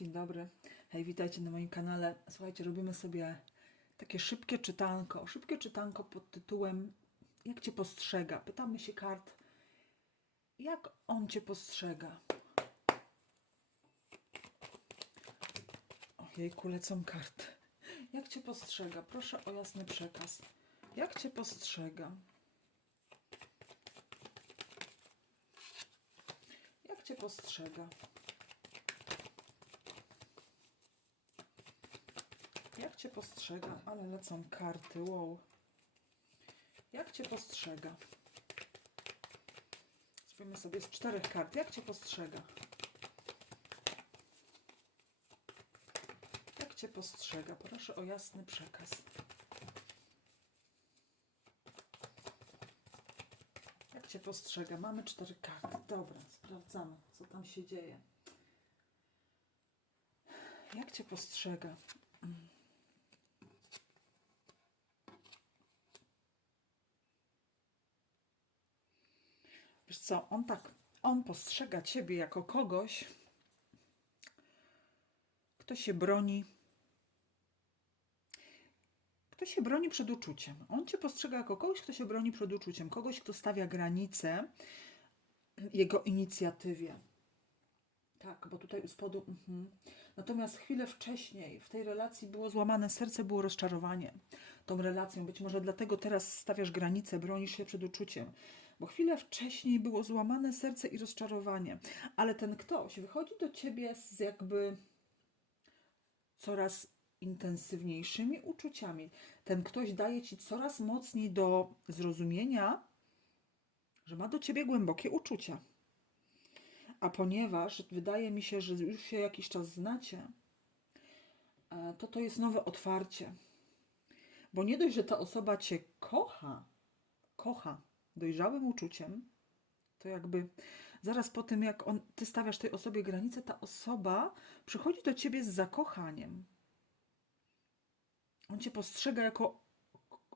Dzień dobry. Hej, witajcie na moim kanale. Słuchajcie, robimy sobie takie szybkie czytanko. Szybkie czytanko pod tytułem Jak Cię postrzega? Pytamy się kart, jak on Cię postrzega? Ojejku, lecą karty. Jak Cię postrzega? Proszę o jasny przekaz. Jak Cię postrzega? Jak Cię postrzega? Cię postrzega? Ale lecą karty, wow. Jak Cię postrzega? Zrobimy sobie z czterech kart. Jak Cię postrzega? Jak Cię postrzega? Proszę o jasny przekaz. Jak Cię postrzega? Mamy cztery karty. Dobra, sprawdzamy, co tam się dzieje. Jak Cię postrzega? Wiesz co, on tak, on postrzega ciebie jako kogoś, kto się broni, kto się broni przed uczuciem. On cię postrzega jako kogoś, kto się broni przed uczuciem, kogoś, kto stawia granice jego inicjatywie. Tak, bo tutaj u spodu. Mhm. Natomiast chwilę wcześniej w tej relacji było złamane serce, było rozczarowanie tą relacją. Być może dlatego teraz stawiasz granice, bronisz się przed uczuciem, bo chwilę wcześniej było złamane serce i rozczarowanie. Ale ten ktoś wychodzi do ciebie z jakby coraz intensywniejszymi uczuciami. Ten ktoś daje ci coraz mocniej do zrozumienia, że ma do ciebie głębokie uczucia. A ponieważ wydaje mi się, że już się jakiś czas znacie, e, to to jest nowe otwarcie. Bo nie dość, że ta osoba cię kocha, kocha dojrzałym uczuciem, to jakby zaraz po tym, jak on, ty stawiasz tej osobie granicę, ta osoba przychodzi do ciebie z zakochaniem. On cię postrzega jako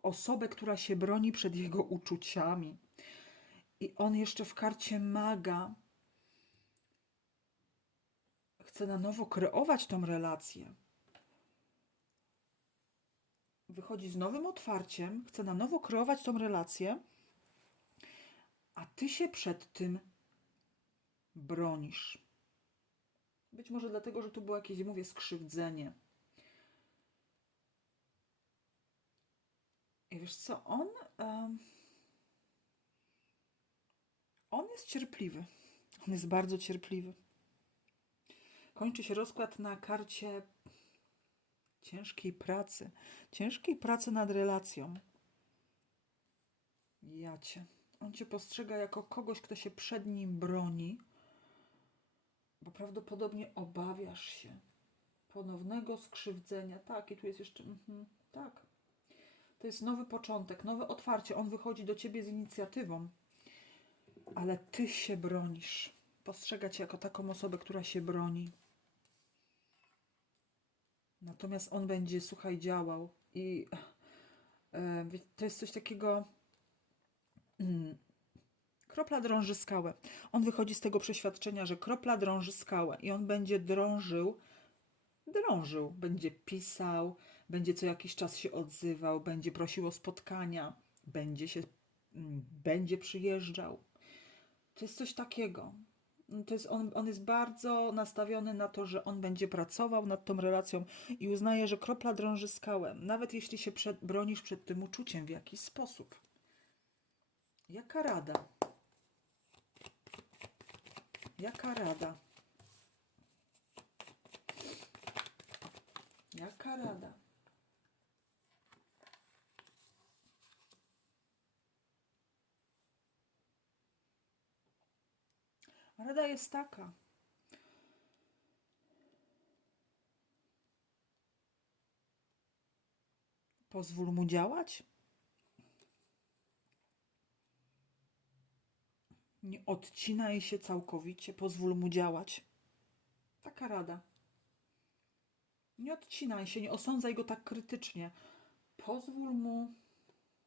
osobę, która się broni przed jego uczuciami. I on jeszcze w karcie maga chce na nowo kreować tą relację. Wychodzi z nowym otwarciem, chce na nowo kreować tą relację, a ty się przed tym bronisz. Być może dlatego, że tu było jakieś, mówię, skrzywdzenie. I wiesz co, on. em, on jest cierpliwy. On jest bardzo cierpliwy. Kończy się rozkład na karcie ciężkiej pracy. Ciężkiej pracy nad relacją. Ja cię. On cię postrzega jako kogoś, kto się przed nim broni, bo prawdopodobnie obawiasz się ponownego skrzywdzenia. Tak, i tu jest jeszcze. Mhm, tak. To jest nowy początek, nowe otwarcie. On wychodzi do ciebie z inicjatywą, ale ty się bronisz. Postrzega cię jako taką osobę, która się broni. Natomiast on będzie, słuchaj, działał. I e, to jest coś takiego. Mm, kropla drąży skałę. On wychodzi z tego przeświadczenia, że kropla drąży skałę i on będzie drążył, drążył, będzie pisał, będzie co jakiś czas się odzywał, będzie prosił o spotkania, będzie się, mm, będzie przyjeżdżał. To jest coś takiego. To jest on, on jest bardzo nastawiony na to, że on będzie pracował nad tą relacją i uznaje, że kropla drąży skałę, nawet jeśli się przed, bronisz przed tym uczuciem w jakiś sposób. Jaka rada? Jaka rada? Jaka rada? Rada jest taka. Pozwól mu działać. Nie odcinaj się całkowicie, pozwól mu działać. Taka rada. Nie odcinaj się, nie osądzaj go tak krytycznie. Pozwól mu,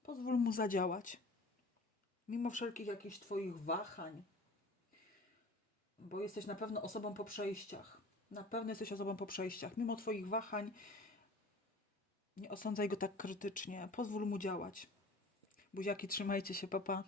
pozwól mu zadziałać. Mimo wszelkich jakichś twoich wahań, bo jesteś na pewno osobą po przejściach. Na pewno jesteś osobą po przejściach. Mimo Twoich wahań, nie osądzaj go tak krytycznie. Pozwól mu działać. Buziaki, trzymajcie się, papa.